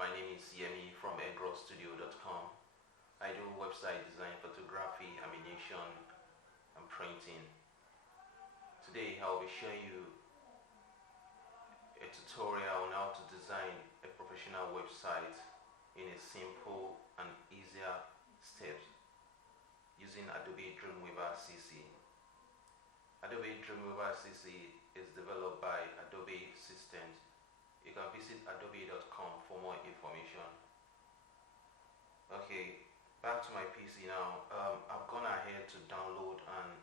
my name is Yemi from engrowstudio.com. I do website design, photography, animation, and printing. Today I'll be showing you a tutorial on how to design a professional website in a simple and easier steps using Adobe Dreamweaver CC. Adobe Dreamweaver CC is developed by Adobe Systems. You can visit adobe.com for more information. Okay, back to my PC now. I've gone ahead to download and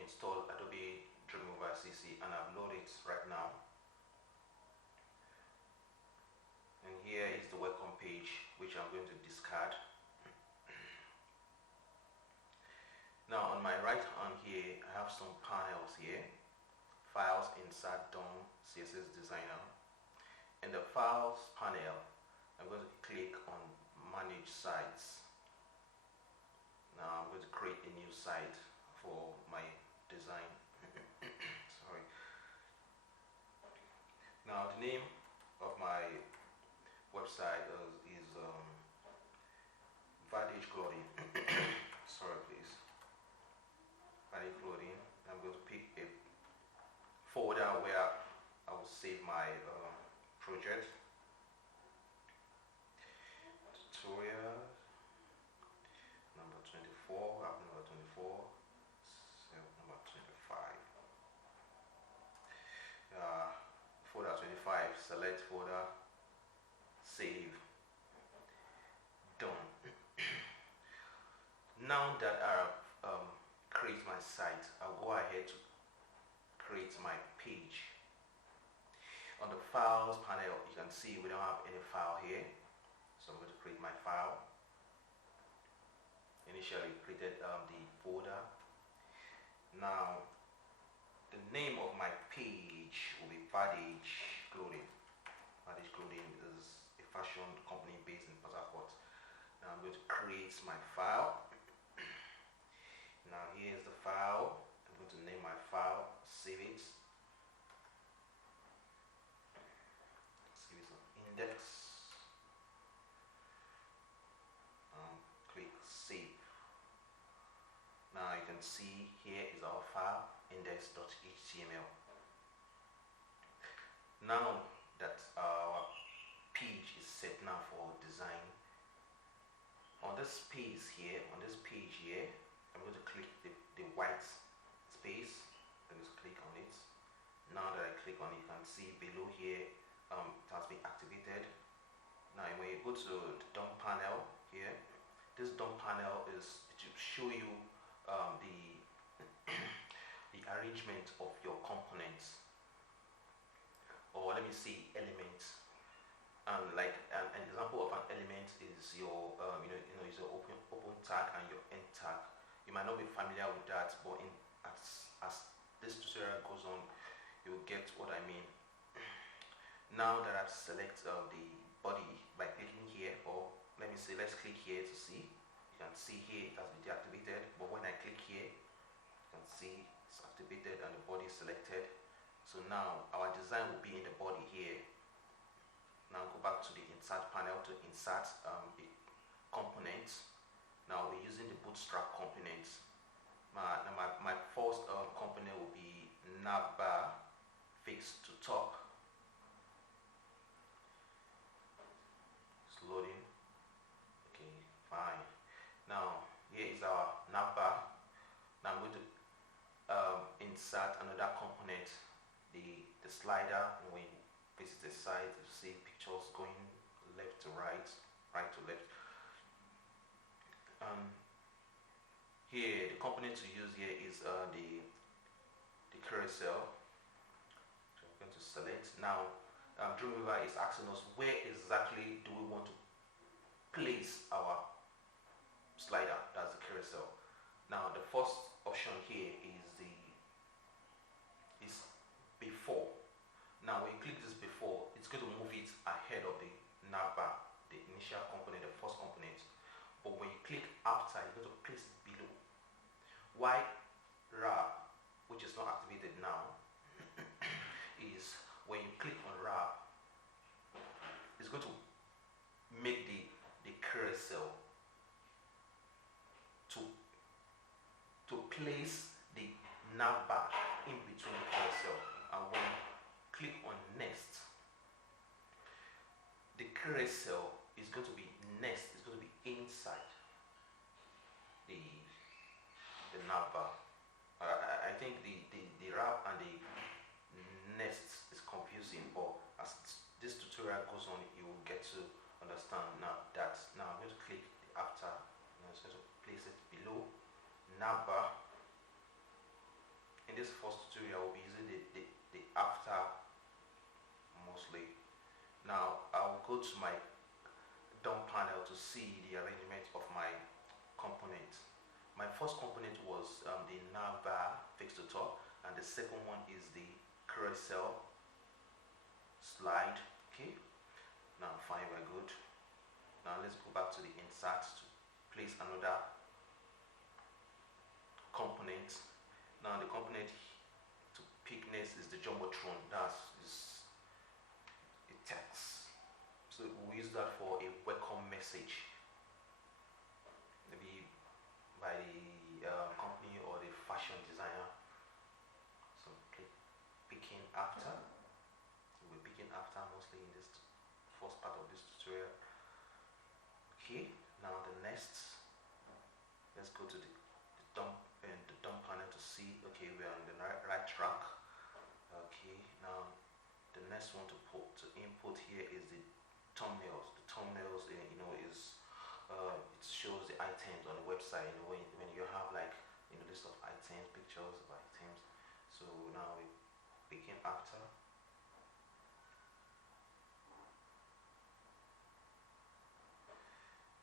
install Adobe Dreamweaver CC, and I've loaded it right now. And here is the welcome page, which I'm going to discard. Now on my right hand here, I have some panels here. Files, Insert, DOM, CSS Designer. In the Files panel, I'm going to click on Manage Sites. Now I'm going to create a new site for my design. Sorry. Now the name of my website is Vantage Clothing. Sorry, please. Vantage Clothing. I'm going to pick a folder where I will save my project. Tutorial number 24. I have number 24. So number 25. Folder 25. Select folder. Save. Done. Now that I have created my site, I'll go ahead to create my page. On the Files panel, you can see we don't have any file here, so I'm going to create my file. Initially created the folder. Now the name of my page will be Vantage Clothing. Vantage Clothing is a fashion company based in Part1. Now I'm going to create my file. Now here's the file. I'm going to name my file, save it. Let's give it some index. Click save. Now you can see here is our file, index.html. Now that our page is set now for design, on this space here, I'm going to click the white space. I'm going to click on it. Now that I click on it, you can see below here it has been activated. Now when you go to the DOM panel here, this DOM panel is to show you the arrangement of your components, or let me see, elements. Like an example of an element is your is your open tag and your end tag. You might not be familiar with that, but as this tutorial goes on, you will get what I mean. Now that I've selected the body by clicking here, or let me say, let's click here to see. You can see here it has been deactivated, but when I click here, you can see it's activated and the body is selected. So now our design will be in the body here. Now go back to the Insert panel to insert the components. Now we're using the Bootstrap components. My first component will be navbar fixed to top. It's loading. Okay, fine. Now here is our navbar. Now I'm going to insert another component, the slider. And when you visit the site, you see pictures going left to right, right to left. Here the component to use here is the carousel. So I'm going to select. Now Dreamweaver is asking us where exactly do we want to place our slider, that's the carousel. Now the first option here is before. Now when you click this before, it's going to move it ahead of the navbar, the initial component, the first component. But when you click after, you're going to place it below. Why wrap, which is not activated now, is when you click on wrap, it's going to place the nav bar in between the carousel, and when you click on next, the carousel is going to be inside the nav bar. I think the wrap and the next is confusing, but as this tutorial goes on, you will get to understand now that. Now I'm going to click the after. I'm just going to place it below nav bar. In this first tutorial, we'll be using the after mostly. Now I'll go to my DOM panel to see the arrangement of my components. My first component was the nav bar fixed to top, and the second one is the carousel slide. Okay, now fine, we're good. Now let's go back to the insert to place another component. Now the component to pick next is the jumbotron. That's a text, so we use that for a welcome message, maybe by the company or the fashion designer. So picking after, we'll be picking after mostly in this first part of this tutorial. Okay, now the next, let's go to the DOM panel to see, okay, we're on the right track. Okay, now the next one to input here is the thumbnails. The thumbnails, is it shows the items on the website. When you have like list of items, pictures of items. So now we begin after.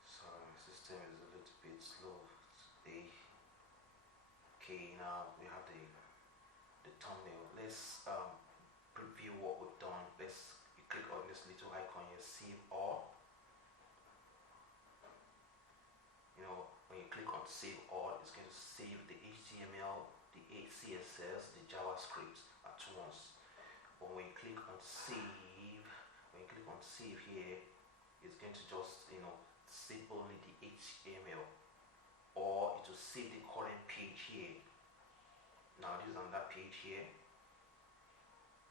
Sorry, my system is a little bit slow today. Okay, now we have the thumbnail. Let's preview what we've done. You click on this little icon here, save all. When you click on save all, it's going to save the HTML, the CSS, the JavaScript at once. But when you click on save here, it's going to just save only the HTML, or it will save the current page here. Now this is on that page here.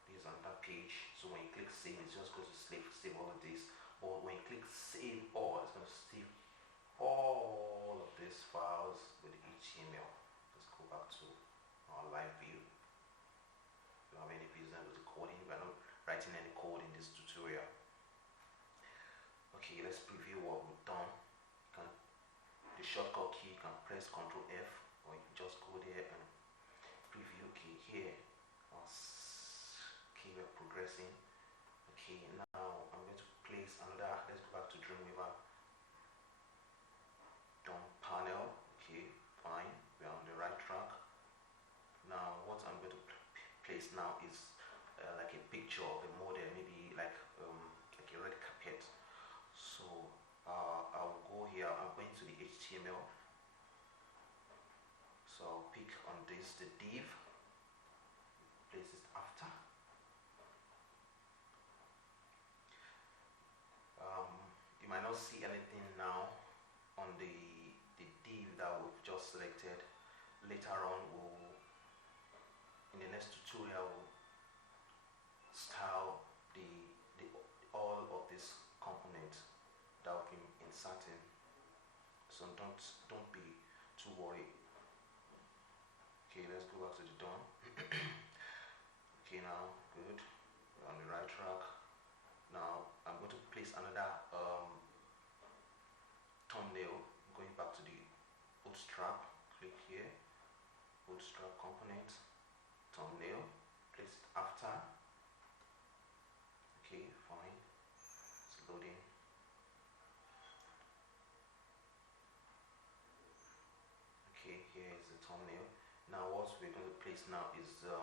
This is on that page. So when you click save, it's just going to save all of this. But when you click save all, it's going to save all of these files with HTML. Let's go back to our live view. We don't have any business with the coding. We're not writing any code in this tutorial. Okay, let's preview what we've done. The shortcut key, you can press Ctrl F, or you can just go there and preview. Okay, here. Okay, we're progressing. Okay, now I'm going to place another. Let's go back to Dreamweaver DOM panel. Okay, fine, we're on the right track. Now what I'm going to place now is like a picture of a model, maybe like a red carpet. So I'll go here. I'm going to the HTML, so I'll pick on this, the div, place it after. You might not see anything now on the div that we've just selected. Later on, in the next tutorial, we'll style all of these components that we've been inserting. So don't be too worried. Okay, let's go back to the DOM. Okay, now good. We're on the right track. Now I'm going to place another thumbnail. Going back to the bootstrap, click here, bootstrap component, thumbnail, place it after. Okay, fine, it's loading. Okay, here is the thumbnail. Now what we're going to place now is the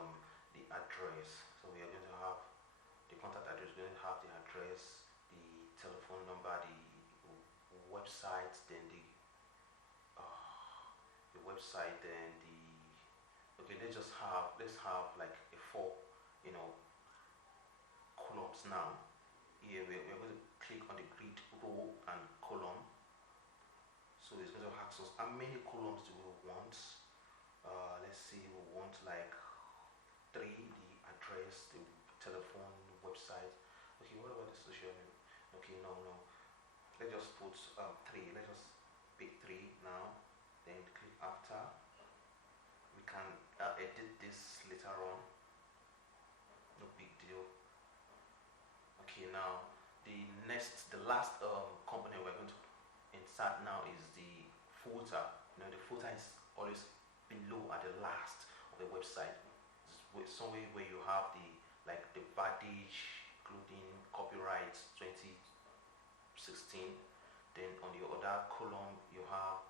address. So we are going to have the contact address, we're going to have the address, the telephone number, the website, then the website, then okay, let's have like a 4 columns. Now here we're going to click on the grid, row and column. So it's going to ask us how many columns do we want. Let's see, we want like three, the address, the telephone, website. Okay, what about the social name? Okay, no, no. Let's just put three. Let's just pick three now. Then click after. We can edit this later on. No big deal. Okay, now the last component we're going to insert now is the footer. You know, the footer is always below at the last of the website. Somewhere where you have the like the badge, including copyright 2016. Then on the other column you have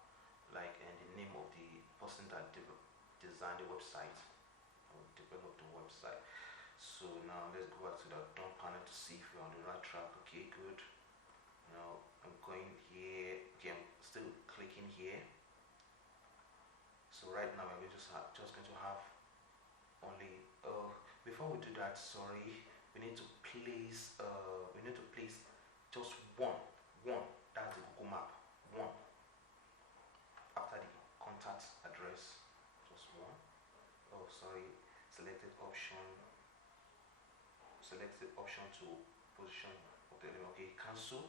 like the name of the person that designed the website or developed the website. So now let's go back to the done panel to see if we're on the right track. Okay, good. Now I'm going here. Okay, I'm still clicking here. So right now we're just going to have only. Before we do that, sorry, we need to place. Just one. That's the Google map. One after the contact address. Just one. Oh, sorry. Selected option to position of the element. Okay, cancel.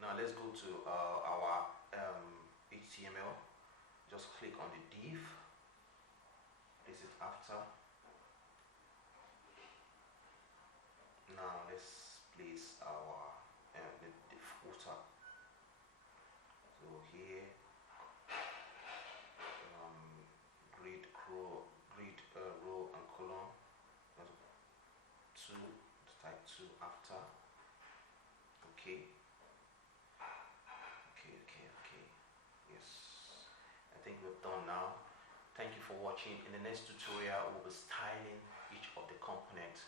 Now let's go to our HTML. Just click on the div. This is after. Now let's place our the footer. So here grid row and column. Type 2 after. Okay. Yes, I think we're done now. Thank you for watching. In the next tutorial we'll be styling each of the components.